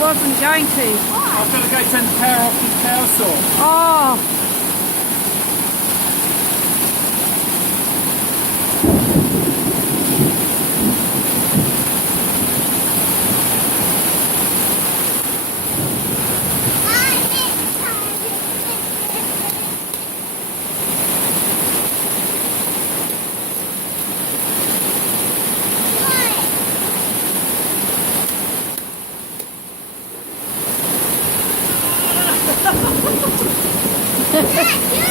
wasn't going to. I've got to go turn the power off the power saw. Oh. Yeah,